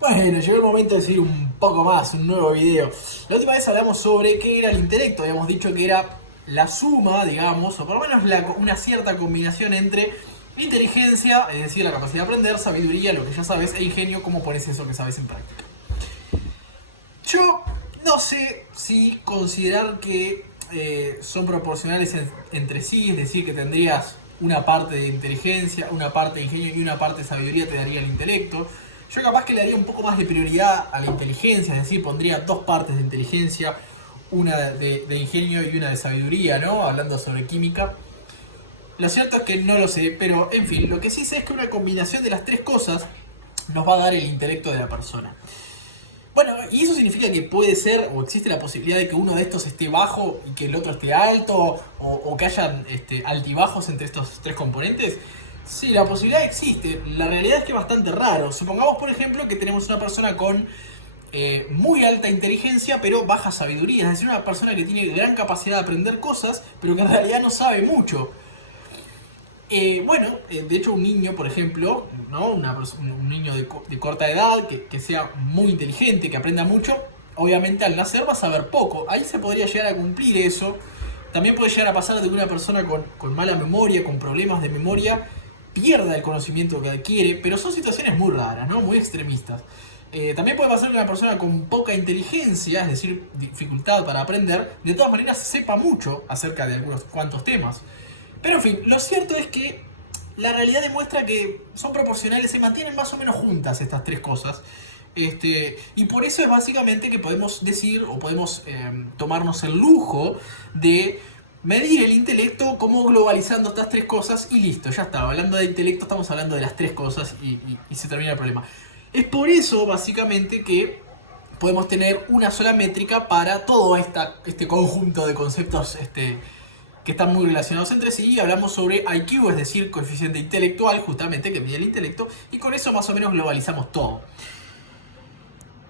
Bueno, llegó el momento de seguir un poco más, un nuevo video. La última vez hablamos sobre qué era el intelecto, habíamos dicho que era la suma, digamos, o por lo menos una cierta combinación entre inteligencia, es decir, la capacidad de aprender, sabiduría, lo que ya sabes, e ingenio, cómo pones eso que sabes en práctica. Yo no sé si considerar que son proporcionales entre sí, es decir, que tendrías una parte de inteligencia, una parte de ingenio y una parte de sabiduría te daría el intelecto. Yo capaz que le daría un poco más de prioridad a la inteligencia, es decir, pondría dos partes de inteligencia, una de ingenio y una de sabiduría, ¿no? Hablando sobre química. Lo cierto es que no lo sé, pero en fin, lo que sí sé es que una combinación de las tres cosas nos va a dar el intelecto de la persona. Bueno, y eso significa que puede ser, o existe la posibilidad de que uno de estos esté bajo y que el otro esté alto, o que hayan altibajos entre estos tres componentes. Sí, la posibilidad existe. La realidad es que es bastante raro. Supongamos, por ejemplo, que tenemos una persona con muy alta inteligencia, pero baja sabiduría. Es decir, una persona que tiene gran capacidad de aprender cosas, pero que en realidad no sabe mucho. De hecho un niño, por ejemplo, ¿no? Un niño de corta edad, que sea muy inteligente, que aprenda mucho, obviamente al nacer va a saber poco. Ahí se podría llegar a cumplir eso. También puede llegar a pasar de que una persona con mala memoria, con problemas de memoria, pierda el conocimiento que adquiere, pero son situaciones muy raras, ¿no? Muy extremistas. También puede pasar que una persona con poca inteligencia, es decir, dificultad para aprender, de todas maneras sepa mucho acerca de algunos cuantos temas. Pero en fin, lo cierto es que la realidad demuestra que son proporcionales, se mantienen más o menos juntas estas tres cosas. Y por eso es básicamente que podemos decir o podemos tomarnos el lujo de medir el intelecto como globalizando estas tres cosas y listo, ya está. Hablando de intelecto estamos hablando de las tres cosas y se termina el problema. Es por eso básicamente que podemos tener una sola métrica para todo este conjunto de conceptos que están muy relacionados entre sí y hablamos sobre IQ, es decir, coeficiente intelectual, justamente que mide el intelecto, y con eso más o menos globalizamos todo.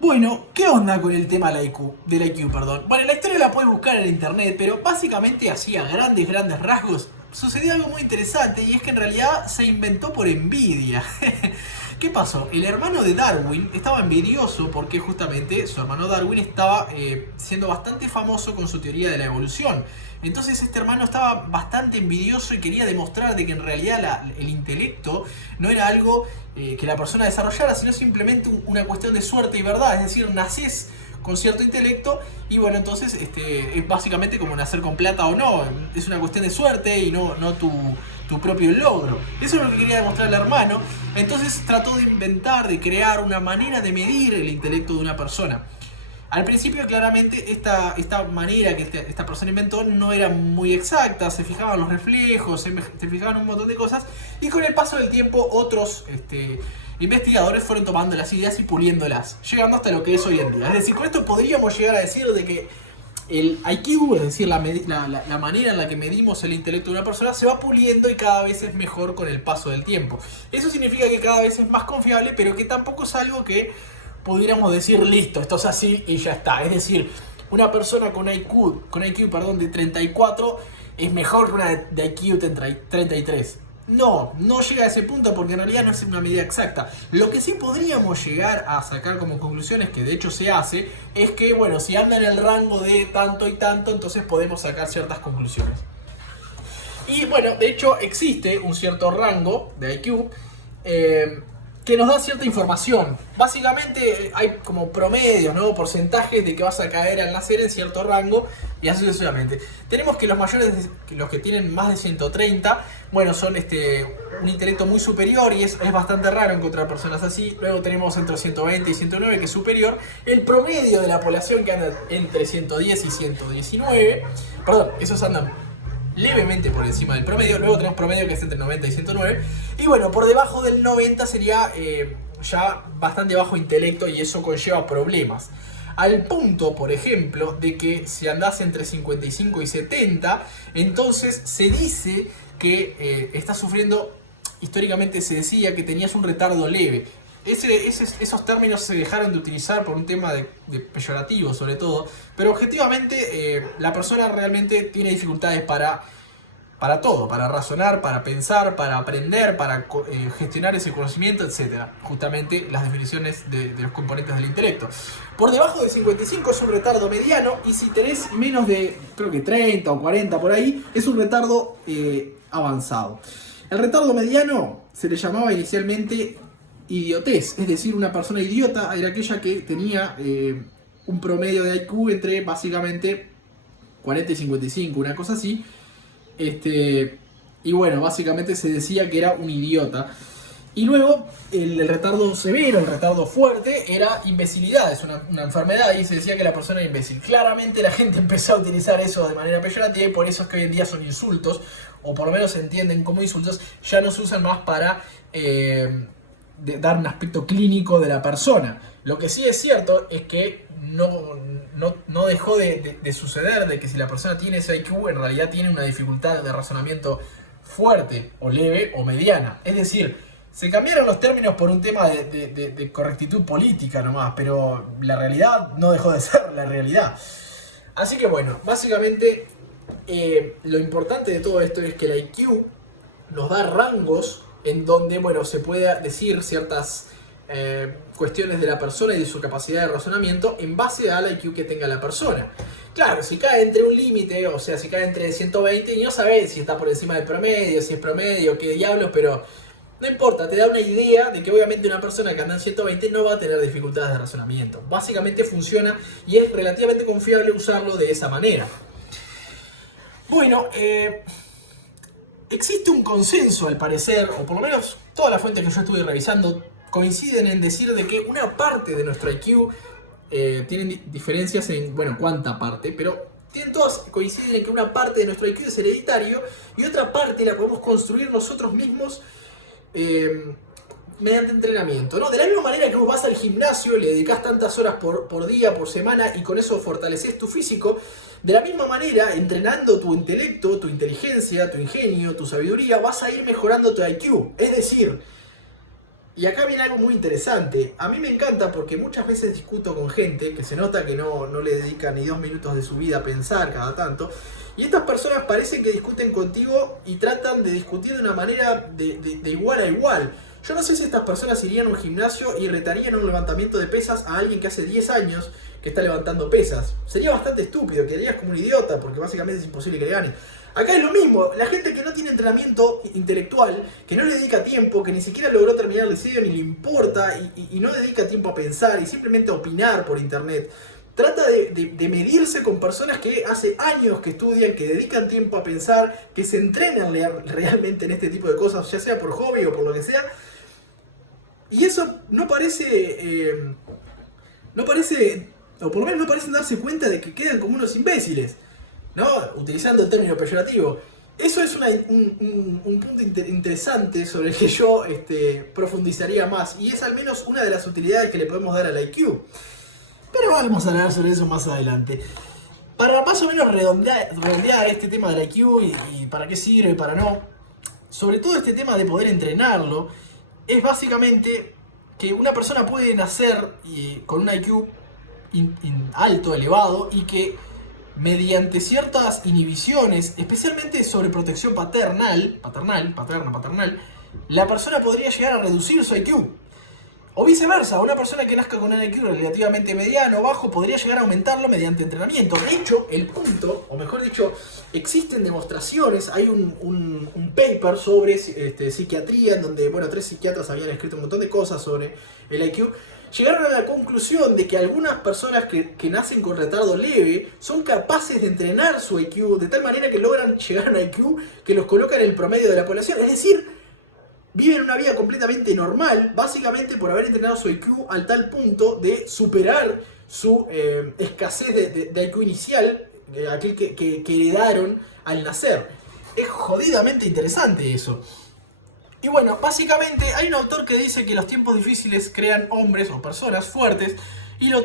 Bueno, ¿qué onda con el tema del IQ, perdón? Bueno, la historia la puedes buscar en internet, pero básicamente así a grandes rasgos sucedió algo muy interesante y es que en realidad se inventó por envidia. ¿Qué pasó? El hermano de Darwin estaba envidioso porque justamente su hermano Darwin estaba siendo bastante famoso con su teoría de la evolución. Entonces este hermano estaba bastante envidioso y quería demostrar de que en realidad el intelecto no era algo que la persona desarrollara, sino simplemente una cuestión de suerte y verdad. Es decir, nacés con cierto intelecto y bueno, entonces es básicamente como nacer con plata o no. Es una cuestión de suerte y no tu propio logro. Eso es lo que quería demostrar el hermano. Entonces trató de inventar, de crear una manera de medir el intelecto de una persona. Al principio claramente esta manera que esta persona inventó no era muy exacta, se fijaban los reflejos, se fijaban un montón de cosas y con el paso del tiempo otros investigadores fueron tomando las ideas y puliéndolas, llegando hasta lo que es hoy en día. Es decir, con esto podríamos llegar a decir de que el IQ, es decir, la manera en la que medimos el intelecto de una persona, se va puliendo y cada vez es mejor con el paso del tiempo. Eso significa que cada vez es más confiable, pero que tampoco es algo que pudiéramos decir, listo, esto es así y ya está. Es decir, una persona con IQ de 34 es mejor que una de IQ 33. No llega a ese punto porque en realidad no es una medida exacta. Lo que sí podríamos llegar a sacar como conclusiones, que de hecho se hace, es que, bueno, si anda en el rango de tanto y tanto, entonces podemos sacar ciertas conclusiones. Y bueno, de hecho existe un cierto rango de IQ que nos da cierta información. Básicamente hay como promedios, ¿no? Porcentajes de que vas a caer al nacer en cierto rango y así sucesivamente. Tenemos que los mayores, los que tienen más de 130, bueno, son un intelecto muy superior y es bastante raro encontrar personas así. Luego tenemos entre 120 y 109 que es superior. El promedio de la población que anda entre 110 y 119, perdón, esos andan levemente por encima del promedio. Luego tenemos promedio que es entre 90 y 109. Y bueno, por debajo del 90 sería ya bastante bajo intelecto y eso conlleva problemas. Al punto, por ejemplo, de que si andás entre 55 y 70, entonces se dice que estás sufriendo, históricamente se decía que tenías un retardo leve. Esos términos se dejaron de utilizar por un tema de peyorativo sobre todo, pero objetivamente la persona realmente tiene dificultades para Para todo, para razonar, para pensar, para aprender, para gestionar ese conocimiento, etc. Justamente las definiciones de los componentes del intelecto. Por debajo de 55 es un retardo mediano, y si tenés menos de, creo que 30 o 40 por ahí, es un retardo avanzado. El retardo mediano se le llamaba inicialmente idiotez, es decir, una persona idiota era aquella que tenía un promedio de IQ entre básicamente 40 y 55, una cosa así. Y bueno, básicamente se decía que era un idiota. Y luego el retardo severo, el retardo fuerte, era imbecilidad, es una enfermedad, y se decía que la persona era imbécil. Claramente la gente empezó a utilizar eso de manera peyorativa, y por eso es que hoy en día son insultos, o por lo menos se entienden como insultos, ya no se usan más para dar un aspecto clínico de la persona. Lo que sí es cierto es que no dejó de suceder de que si la persona tiene ese IQ, en realidad tiene una dificultad de razonamiento fuerte, o leve, o mediana. Es decir, se cambiaron los términos por un tema de correctitud política nomás, pero la realidad no dejó de ser la realidad. Así que bueno, básicamente lo importante de todo esto es que el IQ nos da rangos en donde, bueno, se puede decir ciertas cuestiones de la persona y de su capacidad de razonamiento en base al IQ que tenga la persona. Claro, si cae entre un límite, o sea, si cae entre 120, y no sabes si está por encima del promedio, si es promedio, qué diablos, pero no importa, te da una idea de que obviamente una persona que anda en 120 no va a tener dificultades de razonamiento. Básicamente funciona y es relativamente confiable usarlo de esa manera. Bueno, existe un consenso al parecer, o por lo menos todas las fuentes que yo estuve revisando coinciden en decir de que una parte de nuestro IQ tienen diferencias en, bueno, cuánta parte, pero todas coinciden en que una parte de nuestro IQ es hereditario y otra parte la podemos construir nosotros mismos mediante entrenamiento, ¿no? De la misma manera que vos vas al gimnasio, le dedicás tantas horas por día, por semana, y con eso fortaleces tu físico, de la misma manera, entrenando tu intelecto, tu inteligencia, tu ingenio, tu sabiduría, vas a ir mejorando tu IQ. Es decir, y acá viene algo muy interesante. A mí me encanta porque muchas veces discuto con gente que se nota que no le dedica ni 2 minutos de su vida a pensar cada tanto. Y estas personas parecen que discuten contigo y tratan de discutir de una manera de igual a igual. Yo no sé si estas personas irían a un gimnasio y retarían un levantamiento de pesas a alguien que hace 10 años que está levantando pesas. Sería bastante estúpido, quedarías como un idiota porque básicamente es imposible que le ganes. Acá es lo mismo, la gente que no tiene entrenamiento intelectual, que no le dedica tiempo, que ni siquiera logró terminar el liceo ni le importa y no dedica tiempo a pensar y simplemente a opinar por internet, trata de medirse con personas que hace años que estudian, que dedican tiempo a pensar, que se entrenan realmente en este tipo de cosas, ya sea por hobby o por lo que sea. Y eso no parece, o por lo menos no parecen darse cuenta de que quedan como unos imbéciles, ¿no? Utilizando el término peyorativo. Eso es un punto interesante sobre el que yo profundizaría más, y es al menos una de las utilidades que le podemos dar al IQ. Pero vamos a hablar sobre eso más adelante. Para más o menos redondear este tema del IQ y para qué sirve y para no, sobre todo este tema de poder entrenarlo, es básicamente que una persona puede nacer con un IQ alto, elevado, y que mediante ciertas inhibiciones, especialmente sobre protección paternal, la persona podría llegar a reducir su IQ. O viceversa, una persona que nazca con un IQ relativamente mediano o bajo podría llegar a aumentarlo mediante entrenamiento. De hecho, el punto, o mejor dicho, existen demostraciones, hay un paper sobre psiquiatría en donde, bueno, 3 psiquiatras habían escrito un montón de cosas sobre el IQ. Llegaron a la conclusión de que algunas personas que nacen con retardo leve son capaces de entrenar su IQ de tal manera que logran llegar a un IQ que los coloca en el promedio de la población. Es decir, viven una vida completamente normal, básicamente por haber entrenado su IQ al tal punto de superar su escasez de IQ inicial, aquel que heredaron al nacer. Es jodidamente interesante eso. Y bueno, básicamente hay un autor que dice que los tiempos difíciles crean hombres o personas fuertes y los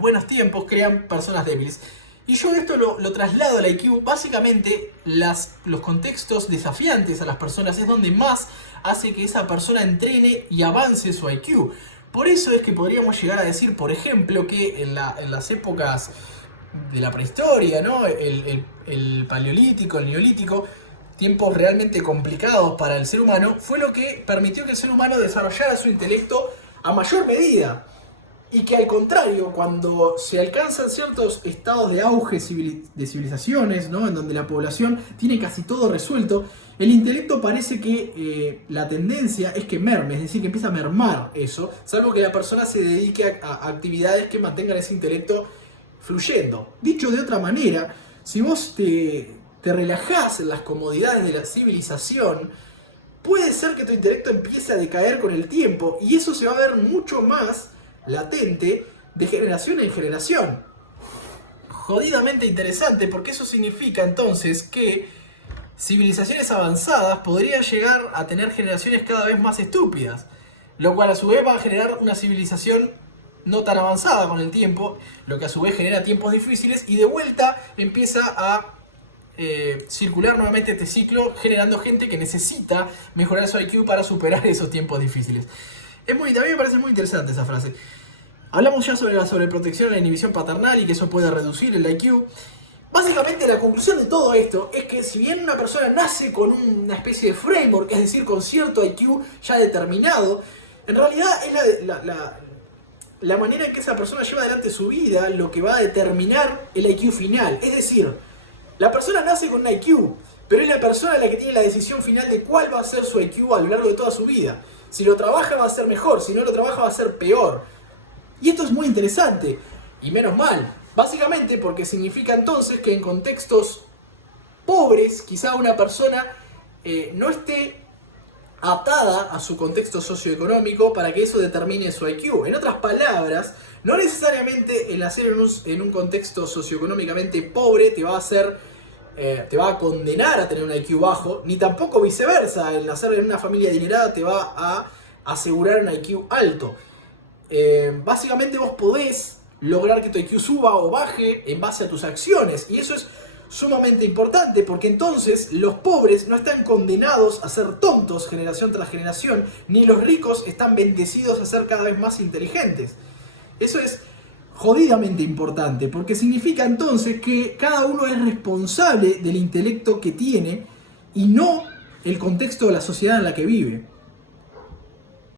buenos tiempos crean personas débiles. Y yo esto lo traslado al IQ. Básicamente los contextos desafiantes a las personas es donde más hace que esa persona entrene y avance su IQ. Por eso es que podríamos llegar a decir, por ejemplo, que en las épocas de la prehistoria, ¿no? El paleolítico, el neolítico, tiempos realmente complicados para el ser humano, fue lo que permitió que el ser humano desarrollara su intelecto a mayor medida. Y que al contrario, cuando se alcanzan ciertos estados de auge de civilizaciones, ¿no? En donde la población tiene casi todo resuelto, el intelecto parece que la tendencia es que merme, es decir, que empieza a mermar eso, salvo que la persona se dedique a actividades que mantengan ese intelecto fluyendo. Dicho de otra manera, si vos te relajás en las comodidades de la civilización, puede ser que tu intelecto empiece a decaer con el tiempo, y eso se va a ver mucho más latente de generación en generación. Jodidamente interesante, porque eso significa entonces que civilizaciones avanzadas podrían llegar a tener generaciones cada vez más estúpidas, lo cual a su vez va a generar una civilización no tan avanzada con el tiempo, lo que a su vez genera tiempos difíciles, y de vuelta empieza a circular nuevamente este ciclo, generando gente que necesita mejorar su IQ para superar esos tiempos difíciles. A mí me parece muy interesante esa frase. Hablamos ya sobre la sobreprotección, la inhibición paternal y que eso puede reducir el IQ. Básicamente la conclusión de todo esto es que si bien una persona nace con una especie de framework, es decir, con cierto IQ ya determinado, en realidad es la manera en que esa persona lleva adelante su vida lo que va a determinar el IQ final. Es decir, la persona nace con un IQ, pero es la persona la que tiene la decisión final de cuál va a ser su IQ a lo largo de toda su vida. Si lo trabaja va a ser mejor, si no lo trabaja va a ser peor. Y esto es muy interesante, y menos mal. Básicamente porque significa entonces que en contextos pobres, quizá una persona no esté atada a su contexto socioeconómico para que eso determine su IQ. En otras palabras, no necesariamente el nacer en un contexto socioeconómicamente pobre te va a hacer, te va a condenar a tener un IQ bajo, ni tampoco viceversa, el nacer en una familia adinerada te va a asegurar un IQ alto. Básicamente vos podés lograr que tu IQ suba o baje en base a tus acciones, y eso es sumamente importante, porque entonces los pobres no están condenados a ser tontos generación tras generación, ni los ricos están bendecidos a ser cada vez más inteligentes. Eso es jodidamente importante, porque significa entonces que cada uno es responsable del intelecto que tiene y no el contexto de la sociedad en la que vive.